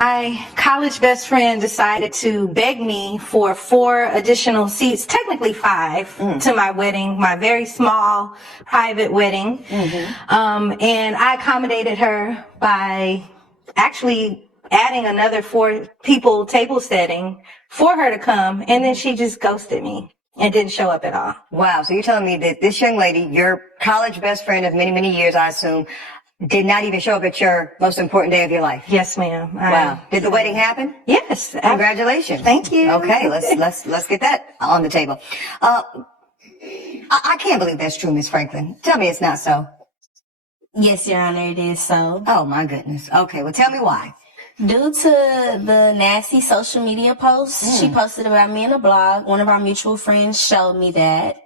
My college best friend decided to beg me for 4 additional seats, technically 5, to my wedding, my very small private wedding. And I accommodated her by actually adding another 4 people table setting for her to come. And then she just ghosted me and didn't show up at all. Wow. So you're telling me that this young lady, your college best friend of many, many years, I assume, did not even show up at your most important day of your life? Yes, ma'am. Wow. Did the wedding happen? Yes. Congratulations. Thank you. Okay, let's get that on the table. I can't believe that's true, Miss Franklin. Tell me it's not so. Yes, Your Honor, it is so. Oh my goodness. Okay, well tell me why. Due to the nasty social media posts she posted about me in a blog, one of our mutual friends showed me that.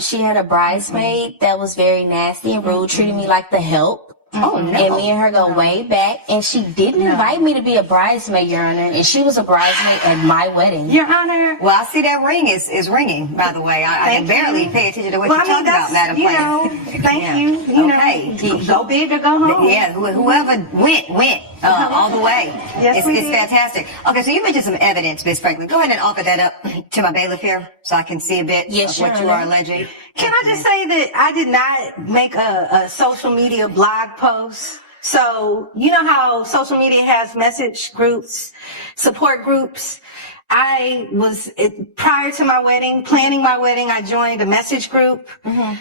She had a bridesmaid that was very nasty and rude, treating me like the help. Oh, no. And me and her go way back, and she didn't invite me to be a bridesmaid, Your Honor, and she was a bridesmaid at my wedding. Your Honor. Well, I see that ring is ringing, by the way. I can barely pay attention to what you're talking about, Madam Plaintiff. Thank you. Okay. Go big or go home. Yeah, whoever went all the way. Yes, it's fantastic. Okay, so you mentioned some evidence, Miss Franklin. Go ahead and offer that up to my bailiff here so I can see a bit of what you are alleging. Can I just say that I did not make a social media blog post? So, you know how social media has message groups, support groups? Prior to my wedding, planning my wedding, I joined a message group. And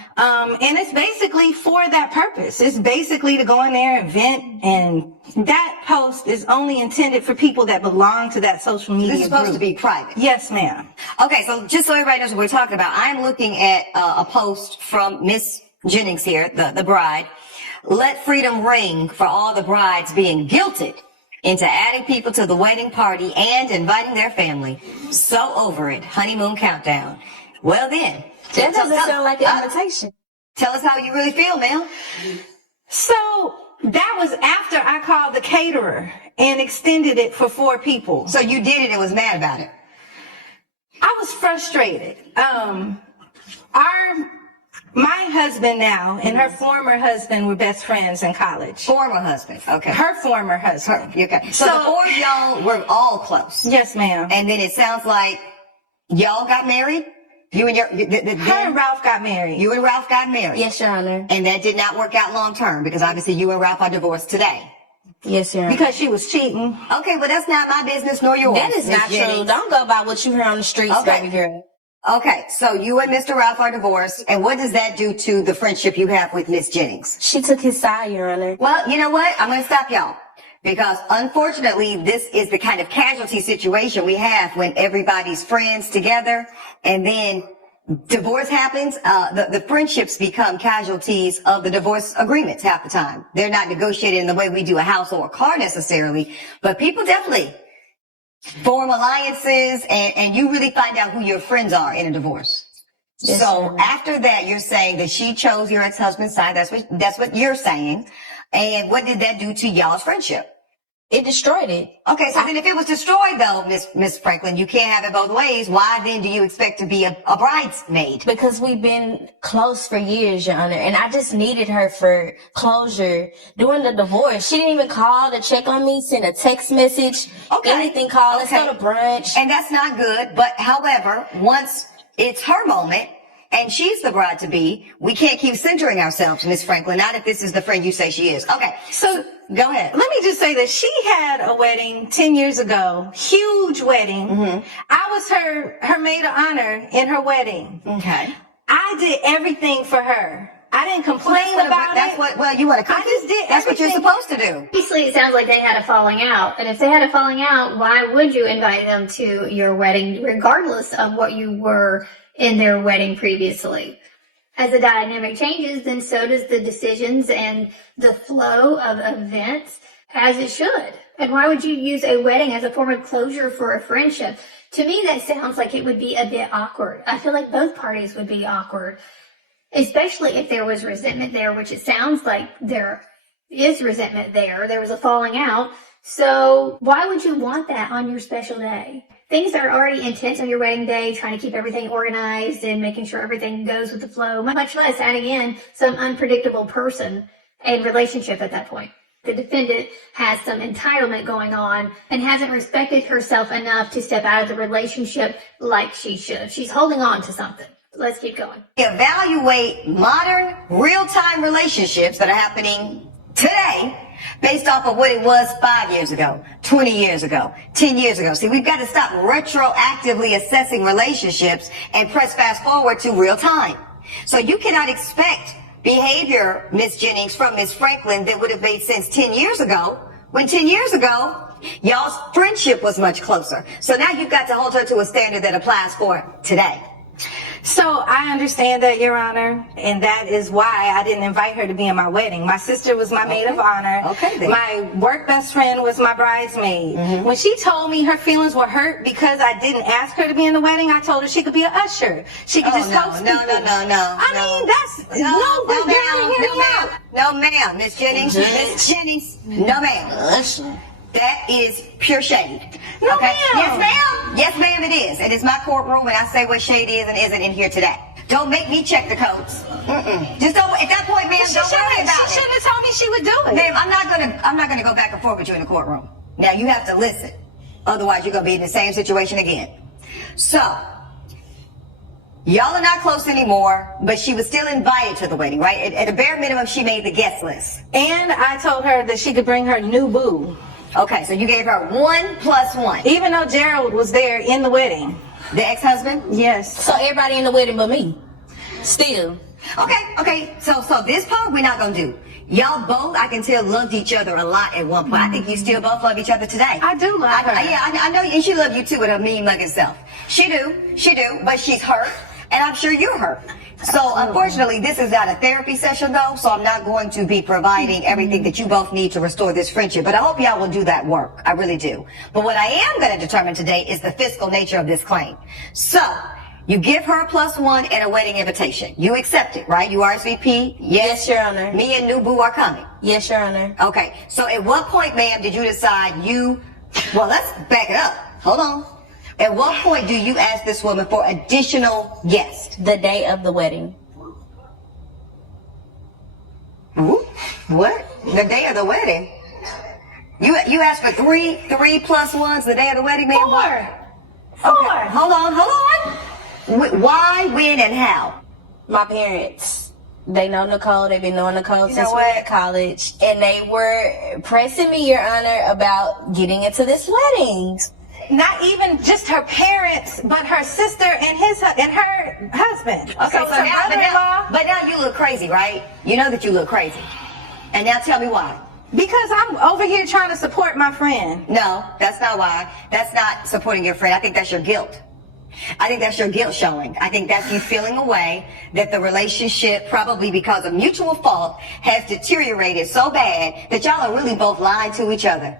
it's basically for that purpose. It's basically to go in there and vent, and that post is only intended for people that belong to that social media This is supposed group. to be private. Yes, ma'am. Okay, so just so everybody knows what we're talking about, I'm looking at a post from Miss Jennings here, the bride. Let freedom ring for all the brides being guilted into adding people to the wedding party and inviting their family. So over it. Honeymoon countdown. Well then. That doesn't sound like an invitation. Tell us how you really feel, ma'am. So that was after I called the caterer and extended it for 4 people. So you did it and was mad about it. I was frustrated. My husband now and her former husband were best friends in college. Former husband. Okay. Her former husband. Okay. So the 4 of y'all were all close. Yes, ma'am. And then it sounds like y'all got married? You and her and Ralph got married. You and Ralph got married. Yes, Your Honor. And that did not work out long term because obviously you and Ralph are divorced today. Yes, Your Honor. Because she was cheating. Okay, well that's not my business nor yours. That is not true. Don't go by what you hear on the streets, baby girl. Okay, so you and Mr. Ralph are divorced, and what does that do to the friendship you have with Miss Jennings? She took his side, Your Honor. Well, you know what? I'm going to stop y'all. Because unfortunately, this is the kind of casualty situation we have when everybody's friends together, and then divorce happens. The friendships become casualties of the divorce agreements half the time. They're not negotiated in the way we do a house or a car necessarily, but people definitely form alliances, and you really find out who your friends are in a divorce. Yes, so after that, you're saying that she chose your ex-husband's side. That's what you're saying. And what did that do to y'all's friendship? It destroyed it. Okay, so then if it was destroyed though, Miss Franklin, you can't have it both ways. Why then do you expect to be a bridesmaid? Because we've been close for years, Your Honor, and I just needed her for closure during the divorce. She didn't even call to check on me, send a text message, anything, call, let's go to brunch. And that's not good, but however, once it's her moment, and she's the bride to be, we can't keep centering ourselves, Miss Franklin, not if this is the friend you say she is. Okay, so go ahead. Let me just say that she had a wedding 10 years ago, huge wedding. I was her maid of honor in her wedding. Okay. I did everything for her. I didn't complain about it. Well, you want to I just did That's everything. what you're supposed to do. Obviously, it sounds like they had a falling out. And if they had a falling out, why would you invite them to your wedding, regardless of what you were in their wedding previously? As the dynamic changes, then so does the decisions and the flow of events, as it should. And why would you use a wedding as a form of closure for a friendship? To me, that sounds like it would be a bit awkward. I feel like both parties would be awkward, especially if there was resentment there, which it sounds like there is resentment there. There was a falling out. So why would you want that on your special day? Things that are already intense on your wedding day, trying to keep everything organized and making sure everything goes with the flow, much less adding in some unpredictable person and relationship at that point. The defendant has some entitlement going on and hasn't respected herself enough to step out of the relationship like she should. She's holding on to something. Let's keep going. Evaluate modern real-time relationships that are happening today based off of what it was 5 years ago, 20 years ago, 10 years ago. See, we've got to stop retroactively assessing relationships and press fast forward to real time. So you cannot expect behavior, Miss Jennings, from Miss Franklin that would have made sense 10 years ago, when 10 years ago, y'all's friendship was much closer. So now you've got to hold her to a standard that applies for today. So I understand that, Your Honor, and that is why I didn't invite her to be in my wedding. My sister was my maid of honor. Okay, then. My work best friend was my bridesmaid. When she told me her feelings were hurt because I didn't ask her to be in the wedding, I told her she could be an usher. She could just host people. No. I mean, that's No, ma'am, Miss Jennings, Miss Jennings, no, ma'am. That is pure shade. No, okay? ma'am. Yes, ma'am. Yes, ma'am, it is. And it's my courtroom, and I say what shade is and isn't in here today. Don't make me check the codes. Just don't. At that point, ma'am, don't worry about it. She shouldn't have told me she would do it. Ma'am, I'm not gonna go back and forth with you in the courtroom. Now you have to listen. Otherwise, you're gonna be in the same situation again. So, y'all are not close anymore, but she was still invited to the wedding, right? At a bare minimum, she made the guest list. And I told her that she could bring her new boo. Okay, so you gave her 1 + 1. Even though Gerald was there in the wedding. The ex-husband? Yes. So everybody in the wedding but me. Still. Okay. So this part we're not gonna do. Y'all both, I can tell, loved each other a lot at one point. I think you still both love each other today. I do love her. I know, and she loved you too with her mean mugging self. She do, but she's hurt, and I'm sure you're hurt. So unfortunately, this is not a therapy session though, so I'm not going to be providing everything that you both need to restore this friendship, but I hope y'all will do that work. I really do. But what I am going to determine today is the fiscal nature of this claim. So, you give her a +1 and a wedding invitation. You accept it, right? You RSVP? Yes, Your Honor. Me and new boo are coming. Yes, Your Honor. Okay, so at what point, ma'am, did you decide well, let's back it up. Hold on. At what point do you ask this woman for additional guests? The day of the wedding. Ooh, what? The day of the wedding? You asked for three +1s the day of the wedding, ma'am? 4. Okay, hold on. Why, when, and how? My parents. They know Nicole. They've been knowing Nicole You since know we were what? at college. And they were pressing me, Your Honor, about getting into this wedding. Not even just her parents, but her sister and her husband. Okay, so her brother-in-law. but now you look crazy, right? You know that you look crazy. And now tell me why. Because I'm over here trying to support my friend. No, that's not why. That's not supporting your friend. I think that's your guilt. I think that's your guilt showing. I think that's you feeling a way that the relationship, probably because of mutual fault, has deteriorated so bad that y'all are really both lying to each other.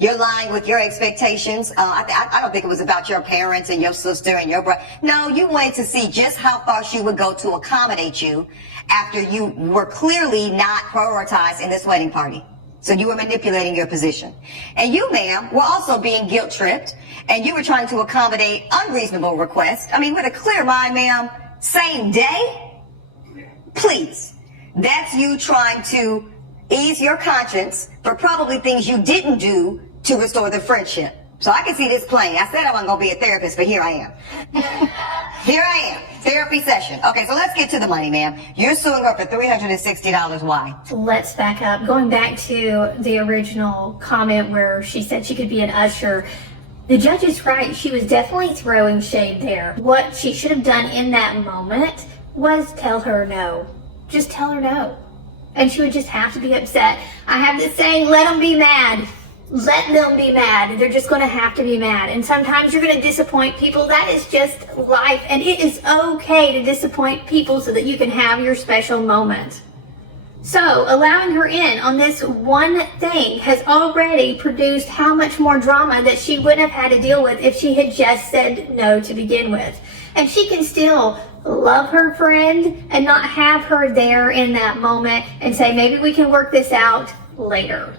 You're lying with your expectations. I don't think it was about your parents and your sister and your brother. No, you wanted to see just how far she would go to accommodate you after you were clearly not prioritized in this wedding party. So you were manipulating your position. And you, ma'am, were also being guilt tripped, and you were trying to accommodate unreasonable requests. I mean, with a clear mind, ma'am, same day? Please. That's you trying to ease your conscience for probably things you didn't do to restore the friendship. So I can see this plain. I said I wasn't going to be a therapist, but here I am. Here I am. Therapy session. Okay, so let's get to the money, ma'am. You're suing her for $360. Why? Let's back up. Going back to the original comment where she said she could be an usher, the judge is right. She was definitely throwing shade there. What she should have done in that moment was tell her no. Just tell her no. And she would just have to be upset. I have this saying, let them be mad. Let them be mad. They're just going to have to be mad. And sometimes you're going to disappoint people. That is just life. And it is okay to disappoint people so that you can have your special moment. So allowing her in on this one thing has already produced how much more drama that she wouldn't have had to deal with if she had just said no to begin with. And she can still love her friend and not have her there in that moment and say, maybe we can work this out later.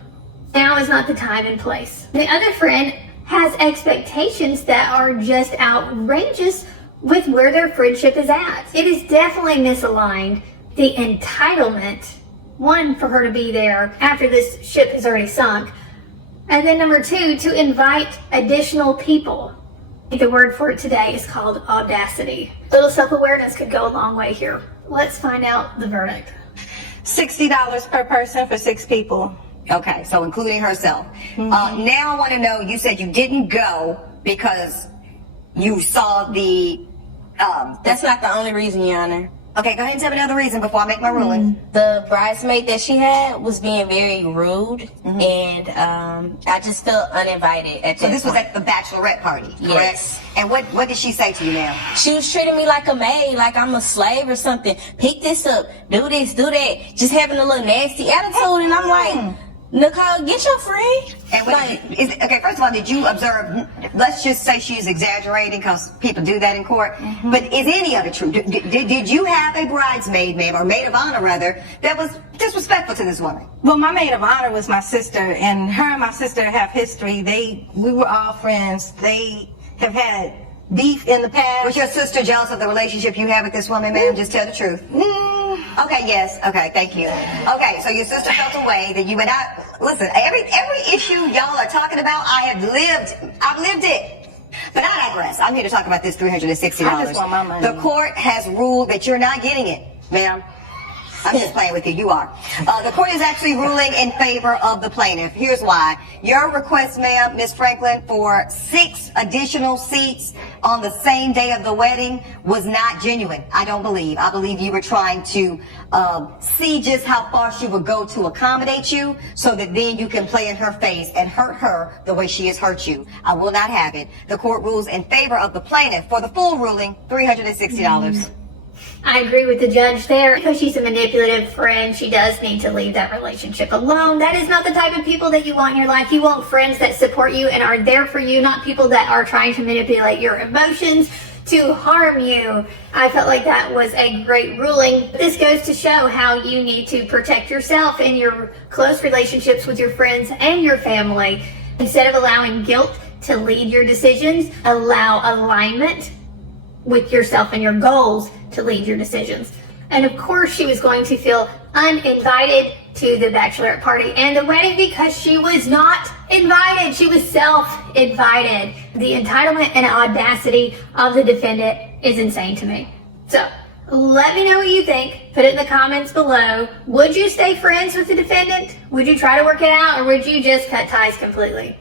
Now is not the time and place. The other friend has expectations that are just outrageous with where their friendship is at. It is definitely misaligned. The entitlement one, for her to be there after this ship has already sunk. And then number two, to invite additional people. The word for it today is called audacity. Little self-awareness could go a long way here. Let's find out the verdict. $60 per person for 6 people. Okay, so including herself. Now I want to know, you said you didn't go because you saw the, That's not the only reason, Your Honor. okay, go ahead and tell me another reason before I make my ruling. The bridesmaid that she had was being very rude, and I just felt uninvited at So that this was point. at the bachelorette party, correct? Yes. And what did she say to you now? She was treating me like a maid, like I'm a slave or something. Pick this up, do this, do that. Just having a little nasty attitude, and I'm like, Nicole, get your friend. And okay, first of all, did you observe, let's just say she's exaggerating because people do that in court, but is any of it true? Did you have a bridesmaid, ma'am, or maid of honor rather, that was disrespectful to this woman? Well, my maid of honor was my sister, and her and my sister have history. We were all friends. They have had beef in the past. Was your sister jealous of the relationship you have with this woman, ma'am? Just tell the truth. Okay, yes. Okay, thank you. Okay, so your sister felt a way that you went out. Listen, every issue y'all are talking about, I've lived it. But I digress. I'm here to talk about this $360. I just want my money. The court has ruled that you're not getting it, ma'am. I'm just playing with you. You are. The court is actually ruling in favor of the plaintiff. Here's why. Your request, ma'am, Ms. Franklin, for 6 additional seats on the same day of the wedding was not genuine. I don't believe. I believe you were trying to see just how far she would go to accommodate you so that then you can play in her face and hurt her the way she has hurt you. I will not have it. The court rules in favor of the plaintiff. For the full ruling, $360. I agree with the judge there. Because she's a manipulative friend, she does need to leave that relationship alone. That is not the type of people that you want in your life. You want friends that support you and are there for you, not people that are trying to manipulate your emotions to harm you. I felt like that was a great ruling. This goes to show how you need to protect yourself in your close relationships with your friends and your family. Instead of allowing guilt to lead your decisions, allow alignment with yourself and your goals to lead your decisions. And of course she was going to feel uninvited to the bachelorette party and the wedding because she was not invited. She was self-invited. The entitlement and audacity of the defendant is insane to me. So let me know what you think. Put it in the comments below. Would you stay friends with the defendant? Would you try to work it out, or would you just cut ties completely?